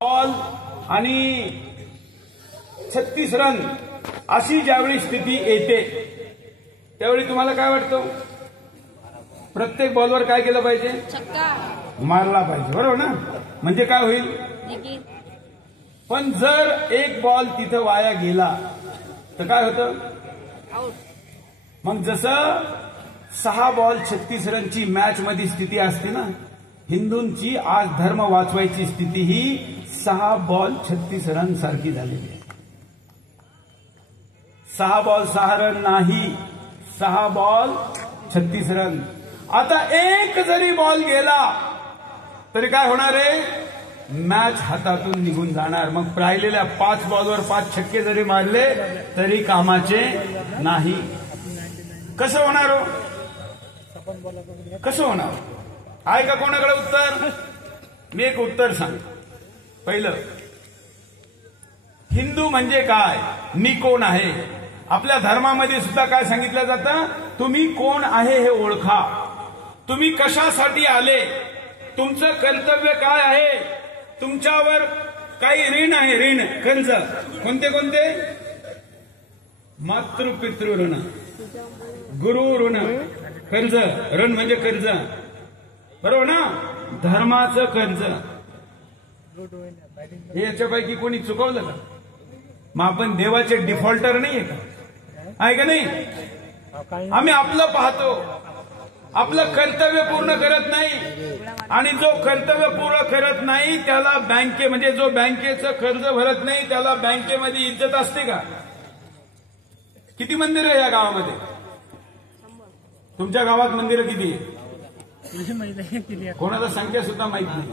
Ball आणि 36 run अशी ज्यावेळी स्थिती येते त्यावेळी तुम्हाला काय वाटतं? प्रत्येक बॉलवर काय केलं पाहिजे? छक्का मारला पाहिजे, बरोबर ना? म्हणजे काय होईल? पण जर एक बॉल तिथं वाया गेला तर काय होतं? आउट. मग जसं 6 बॉल 36 रनची मॅच मध्ये स्थिती असते ना, हिंदूंची आज धर्म वाचवायची स्थिती ही 6 बॉल 36 रन सारखी झालेली आहे. 6 बॉल 6 रन नाही, 6 बॉल 36 रन. आता एक जरी बॉल गेला तरी काय होणार आहे? मॅच हातातून निघून जाणार. मग राहिलेल्या 5 बॉलवर 5 छक्के जरी मारले तरी कामाचे नाही. कसं होणार हो? कसं होणार? आहे का कोणाकडे उत्तर? मी एक उत्तर सांग. पहिलं, हिंदू म्हणजे काय? मी कोण आहे? आपल्या धर्मामध्ये सुद्धा काय सांगितलं जातं? तुम्ही कोण आहे हे ओळखा. तुम्ही कशासाठी आले? तुमचं कर्तव्य काय आहे? तुमच्यावर काही ऋण आहे, ऋण, कर्ज. कोणते कोणते? मातृपितृ ऋण, गुरु ऋण, कर्ज. ऋण म्हणजे कर्ज, बरोबर ना? धर्माचं कर्ज. हे याच्यापैकी कोणी चुकवलं का? मग आपण देवाचे डिफॉल्टर नाहीये का? आहे का नाही? आम्ही आपलं पाहतो, आपलं कर्तव्य पूर्ण करत नाही. आणि जो कर्तव्य पूर्ण करत नाही त्याला म्हणजे जो बँकेचं कर्ज भरत नाही त्याला बँकेमध्ये इज्जत असते का? किती मंदिर आहे या गावामध्ये? तुमच्या गावात मंदिरं किती आहे? कोणाला संख्या सुद्धा माहित नाही.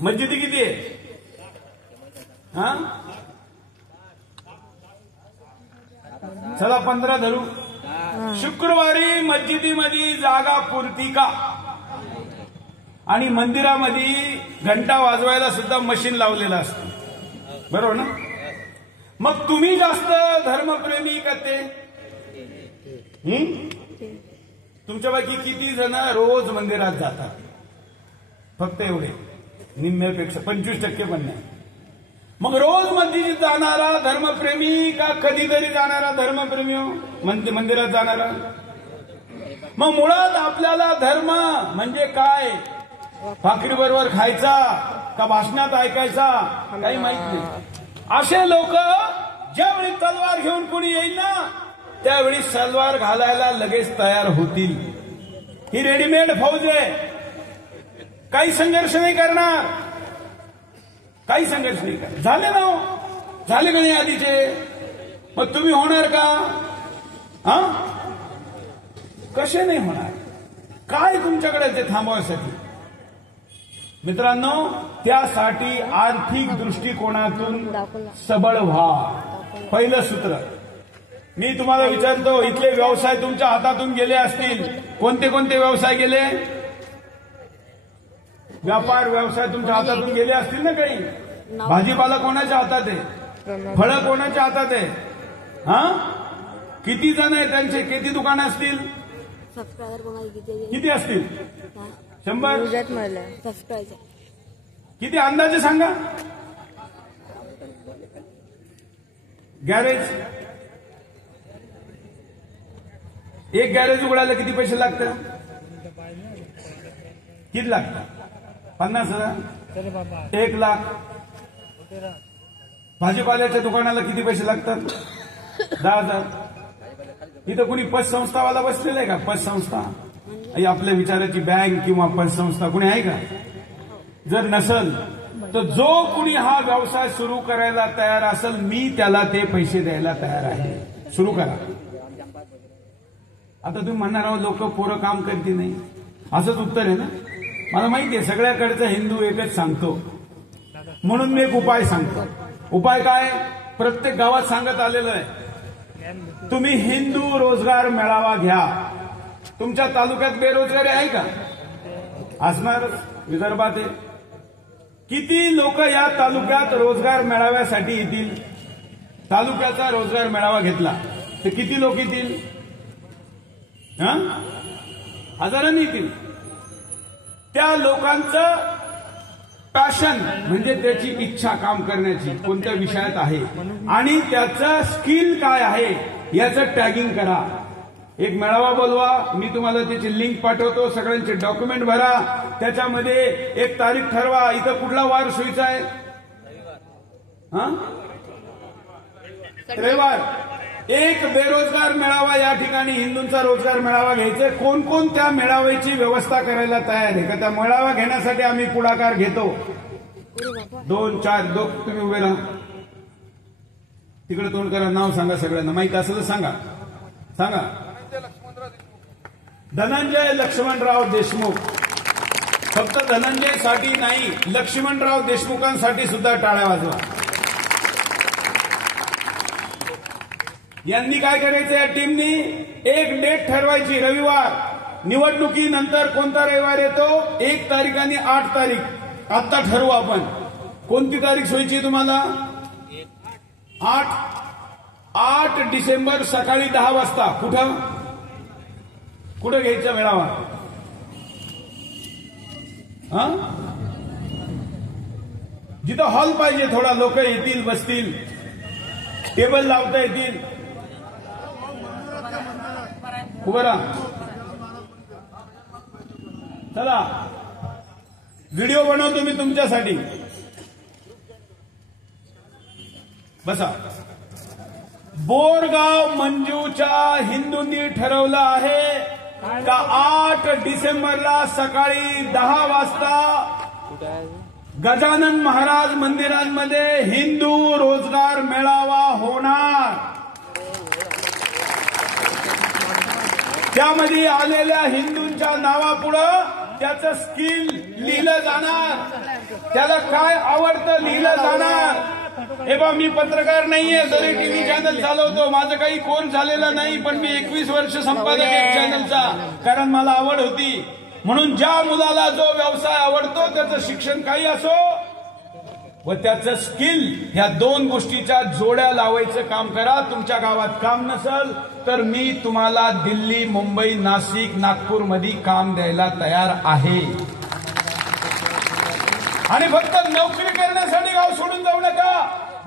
मस्जिदी किती आहे? हा, चला 15 धरू. शुक्रवारी मस्जिदीमध्ये जागा पुरती का? आणि मंदिरामध्ये घंटा वाजवायला सुद्धा मशीन लावलेलं असतं, बरोबर ना? मग तुम्ही जास्त धर्मप्रेमी का ते? तुमच्यापैकी किती जण रोज मंदिरात जातात? फक्त एवढे, निम्म्यापेक्षा 25% पण नाही. मग रोज मस्जिदीत जाणारा धर्मप्रेमी का कधीतरी जाणारा धर्मप्रेमी हो? मंदिरात जाणारा? मग मुळात आपल्याला धर्म म्हणजे काय? भाकरी बरोबर खायचा का भाषणात ऐकायचा? काही माहित नाही. असे लोक ज्यावेळी तलवार घेऊन कोणी येईल ना त्यावेळी तलवार घालायला लगेच तयार होतील. ही रेडीमेड फौज आहे. काही संघर्ष नाही करणार, काही संघर्ष नाही करणार. झाले ना हो? झाले का नाही आधीचे? मग तुम्ही होणार का? हा, कसे नाही होणार? काय तुमच्याकडे ते थांबवायसाठी? मित्रांनो, त्यासाठी आर्थिक दृष्टिकोनातून सबळ व्हा. पहिलं सूत्र मी तुम्हाला विचारतो, इथले व्यवसाय तुमच्या हातातून गेले असतील, कोणते कोणते व्यवसाय गेले? व्यापार व्यवसाय तुमच्या हातातून गेले असतील ना काही? भाजीपाला कोणाच्या हातात आहे? फळं कोणाच्या हातात आहे? हा, किती जण आहे त्यांचे? किती दुकानं असतील? किती असतील? 100? किती अंदाजे सांगा? गॅरेज, एक गॅरेज उघडायला किती पैसे लागतात? किती लागतात? 50,000? 1 लाख? भाजीपाल्याच्या दुकानाला किती पैसे लागतात? 10,000? इथं कोणी पतसंस्थावाला बसलेला आहे का? पतसंस्था, आपल्या विचाराची बँक किंवा पतसंस्था कुणी आहे का? जर नसल तर जो कुणी हा व्यवसाय सुरू करायला तयार असेल, मी त्याला ते पैसे द्यायला तयार आहे. सुरू करा. आता तुम्ही म्हणणार आहोत लोक पोरं काम करते नाही, असंच उत्तर आहे ना? मला माहिती आहे सगळ्याकडचा हिंदू एकच सांगतो, म्हणून मी एक उपाय सांगतो. उपाय काय? प्रत्येक गावात सांगत आलेलं आहे. तुम्ही हिंदू रोजगार मेळावा घ्या. तुमच्या तालुक्यात बेरोजगारी आहे का? असणारच, विदर्भात आहे. किती लोक या तालुक्यात रोजगार मेळाव्यासाठी येतील? तालुक्याचा रोजगार मेळावा घेतला तर किती लोक येतील? हजारांनी येतील. त्या लोकांचं पॅशन म्हणजे त्याची इच्छा काम करण्याची कोणत्या विषयात आहे आणि त्याचं स्किल काय आहे याचं टॅगिंग करा. एक मेळावा बोलवा, मी तुम्हाला त्याची लिंक पाठवतो, सगळ्यांचे डॉक्युमेंट भरा, त्याच्यामध्ये एक तारीख ठरवा. इथं कुठला वार सोयीचा आहे? रविवार. एक बेरोजगार मेळावा या ठिकाणी हिंदूंचा रोजगार मेळावा घ्यायचा. कोण कोण त्या मेळाव्याची व्यवस्था करायला तयार आहे का? त्या मेळावा घेण्यासाठी आम्ही पुढाकार घेतो. 2 4 तुम्ही उभे राहा, तिकडे तोंड करा, नाव सांगा, सगळ्यांना माहित असेल तर सांगा. सांगा. धनंजय लक्ष्मणराव देशमुख. फक्त धनंजयसाठी नाही, लक्ष्मणराव देशमुखांसाठी सुद्धा टाळ्या वाजवा. यांनी काय करायचं? या टीमनी एक डेट ठरवायची, रविवार. निवडणुकीनंतर कोणता रविवार येतो? 1 तारीख आणि 8 तारीख. आता ठरवू आपण कोणती तारीख सोयीची तुम्हाला? 8 डिसेंबर सकाळी 10 वाजता. कुठं घ्यायचा मेळावा? जिथं हॉल पाहिजे, थोडा लोक येतील, बसतील, टेबल लावता येतील. उभं राहा. चला, व्हिडिओ बनवतो मी तुमच्यासाठी. बसा. बोरगाव मंजूच्या हिंदूंनी ठरवलं आहे का 8 डिसेंबरला सकाळी 10 वाजता गजानन महाराज मंदिरांमध्ये हिंदू रोजगार मेळावा होणार. त्यामध्ये आलेल्या हिंदूंच्या नावापुढं त्याचं स्किल लिहिलं जाणार, त्याला काय आवडतं लिहिलं जाणार. हे बा, मी पत्रकार नाहीये, जरी टीव्ही चॅनल चालवतो, माझं काही कोर्स झालेला नाही, पण मी 21 वर्ष संपादक आहे चॅनलचा, कारण मला आवड होती. म्हणून ज्या मुलाला जो व्यवसाय आवडतो त्याचं शिक्षण काही असो व त्याचं स्किल, ह्या 2 गोष्टीच्या जोड्या लावायचं काम करा. तुमच्या गावात काम नसेल तर मी तुम्हाला दिल्ली, मुंबई, नाशिक, नागपूरमध्ये काम द्यायला तयार आहे. आणि फक्त नोकरी करण्यासाठी गाव सोडून जाऊ नका.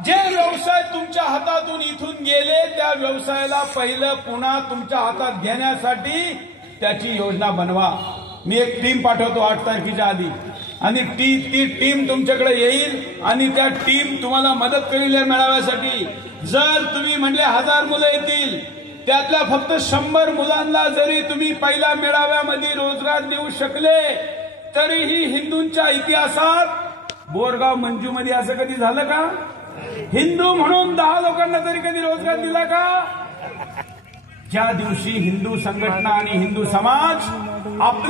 जे व्यवसाय तुमच्या हातातून इथून गेले त्या व्यवसायाला पहिलं पुन्हा तुमच्या हातात घेण्यासाठी त्याची योजना बनवा. मी एक टीम पाठवतो 8 तारखेच्या आधी, आणि ती टीम तुमच्याकडे येईल आणि त्या टीम तुम्हाला मदत करेल या मेळाव्यासाठी. जर तुम्ही म्हणले 1000 मुलं येतील, त्यातल्या फक्त 100 मुलांना जरी तुम्ही पहिल्या मेळाव्यामध्ये रोजगार देऊ शकले तरीही हिंदूंच्या इतिहासात बोरगाव मंजूमध्ये असं कधी झालं का? हिंदू म्हणून 10 लोकांना तरी कधी रोजगार दिला का? ज्या दिवशी हिंदू संघटना आणि हिंदू समाज आपल्या